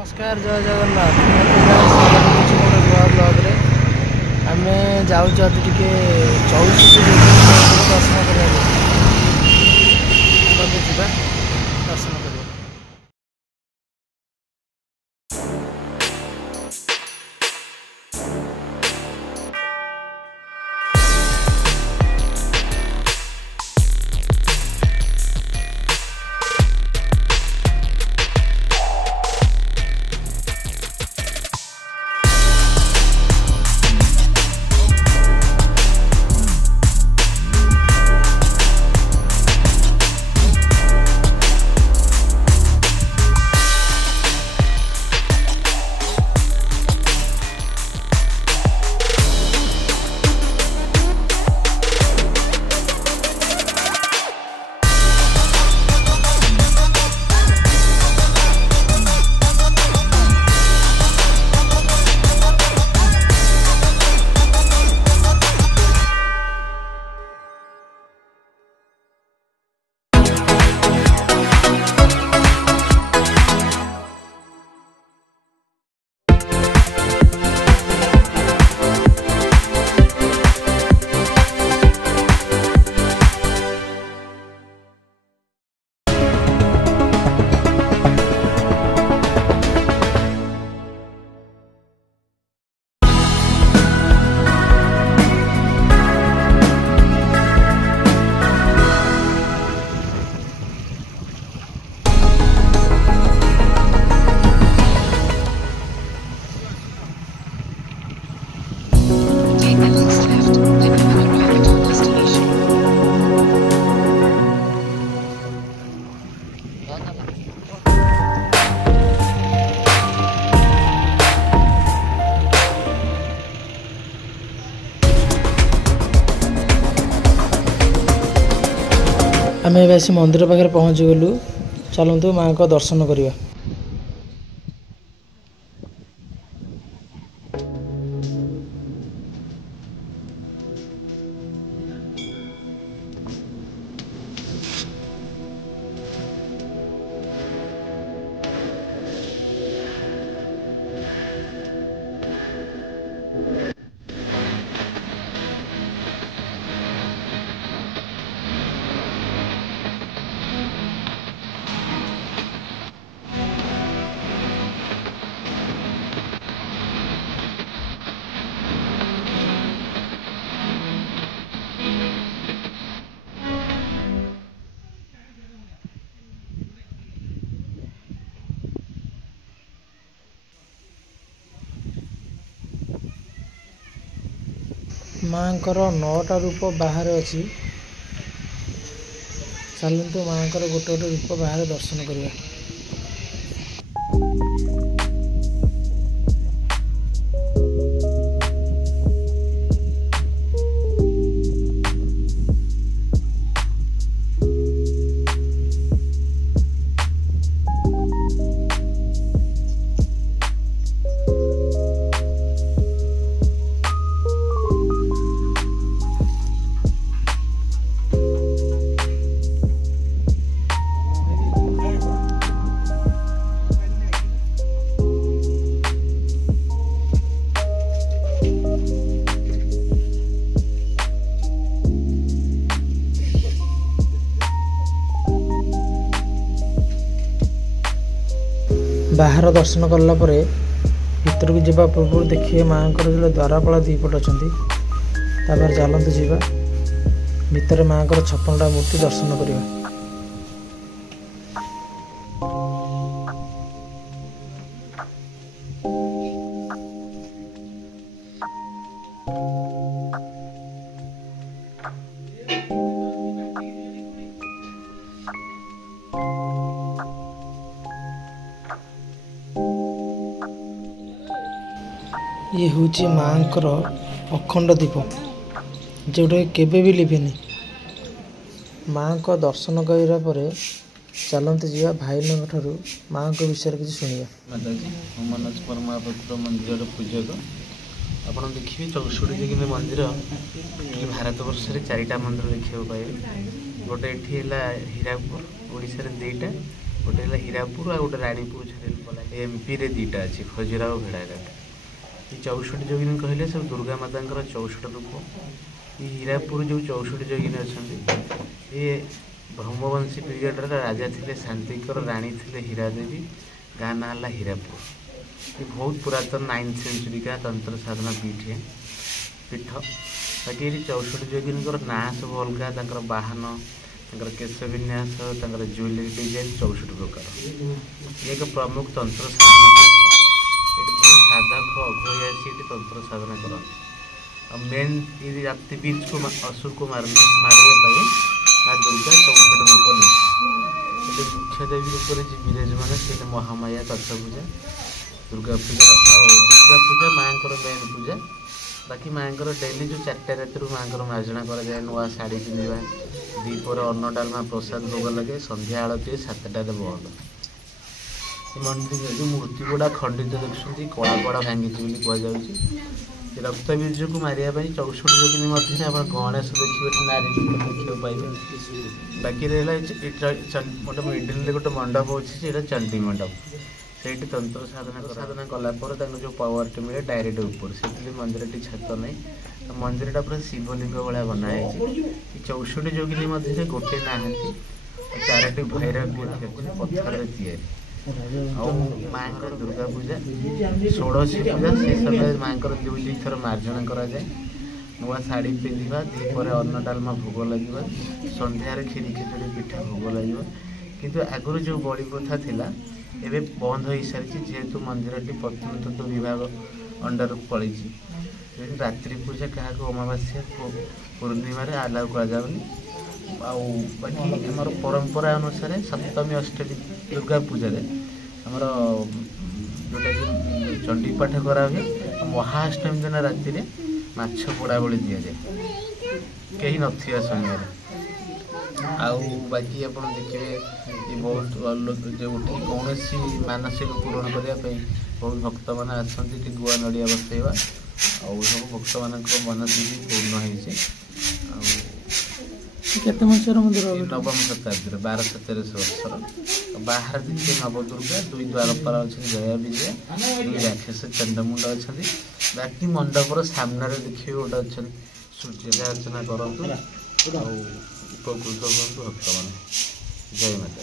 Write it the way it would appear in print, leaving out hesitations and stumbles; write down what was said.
नमस्कार जय जगन्नाथ मोर नुआ ब्लग्रे आम जाऊँ टे 64 दर्शन करा दर्शन कर। आम ए मंदिर पाखे पहुँची गलु। चलतु माँ को दर्शन करवा। माँ को 9टा रूप बाहर अच्छी। चलतु माँ को गोटे गोटे रूप बाहर दर्शन करवा। बाहर दर्शन कला भीतर को जावा पूर्व देखिए माँ को जो द्वारपाल दीपट अच्छा चलतु जावा भितर माँ को 56टा मूर्ति दर्शन करवा। ये हूँ माँ को अखंड दीप जोटा केबे भी लिभेनि। माँ को दर्शन करने पर चलते जा भाई माँ को विषय किसी शुणा। माताजी मनोज परमापत्र मंदिर पूजक आप देखिए 64 मंदिर भारत वर्ष में 4टा मंदिर देखा पाए। गोटे हीरापुर ओडिशा 2टा गोटे है हीरापुर आ गोटे रानीपुर छेल एमपी रे दुटा अच्छी खजुराहो भेड़ाघाट। ये 64 जोगिनी कहले सब दुर्गा माता 64 रूप। ये हीरापुर जो 64 जोगिनी अच्छा ये ब्रह्मवंशी पीरियड राजा थे शांतिकर रानी थे हीरादेवी गाँ ना है हीरापुर। ये बहुत पुरातन 9th सेंचुरी का तंत्र साधना पीठ है पीठ। बाकी ये 64 जोगिनी ना सब अलग बाहन केश विन्यास ज्वेलरी डिजाइन 64 प्रकार। ये एक प्रमुख तंत्र साधना पीठ। साधक अघोयासी तंत्र साधना कर मेन ये राति बीच को असुर को मारे माँ दुर्गा 64 रूप नहीं मुख्य देवी रूप से विराजमान से महामाया दशपूजा दुर्गा पूजा दुर्गा पूजा माँ मेन पूजा। बाकी माँ डेली जो 4टा राति माँ मार्जना कराए नुआ शाढ़ी पिंधा दीपर अन्न डालमा प्रसाद भोग लगे संध्या आलती 7टार बंद। मंदिर जो मूर्ति गुड़ा खंडित देखुं कला कड़ा भांगी कहुच्छे रक्त बीज को मारे 64 जोगिनी मध्य आप गणेश देखिए नारी देखा पाइबे। बाकी रहा गोटे मिडिल गोटे मंडप अच्छे चंडी मंडप से तंत्र साधना कलापर जो पावर मिले डायरेक्ट ऊपर से मंदिर छात नहीं मंदिरटा पूरा शिवलिंग भाया बनाई। 64 जोगिनी मध्य गोटे ना 4टी भैरव पत्थर माँ दुर्गा पूजा 16शी पूजा से समय माँ 2 थर मार्जना कराए नुआ शाढ़ी पिंधा दीपर अन्न डालमा भोग लगे संध्यार क्षीरी खिचड़ी पिठा भोग लगे। किंतु आगुरी जो बड़ी प्रथा थिला एबे बंद हो सारी जेहेतु मंदिर प्रत्नतत्व विभाग अंडर पड़ी रात्रि पूजा क्या अमावास्या पूर्णिमा आलाउ करानी। बाकी आमर परंपरा अनुसार सप्तमी अष्टमी दुर्गा पूजा आमर जोटा कि चंडी पाठ करा हुए महाअष्टमी दिन राति माछ पोड़ा बड़ी दि जाए कहीं नथिया समय बाकी आप देखिए ये बहुत जो कौन मानसिक पूरण करने बहुत भक्त मैंने आसती गुआ नड़िया बसैवा और सब भक्त मान मनसिक पूर्ण केते मसर मंदिर नवम शताब्दी 1213 वर्षर बाहर देखिए नवदुर्गा 2 द्वारपाल अच्छे जया विजय 2 राक्षस चंडमुंड अच्छा। बाकी मंडपर सामने देखिए गोटे अच्छा सूर्य अर्चना करूँ उपकृत हूँ भक्त मान। जय माता।